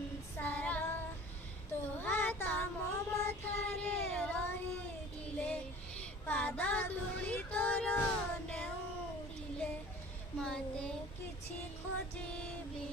ସଂସାର ତୋ ହାତ ମୋ ମଥାରେ ରହିଥିଲେ ପାଦ ଧୂଳି ତୋର ନେଉଥିଲେ ମତେ କିଛି ଖୋଜିବି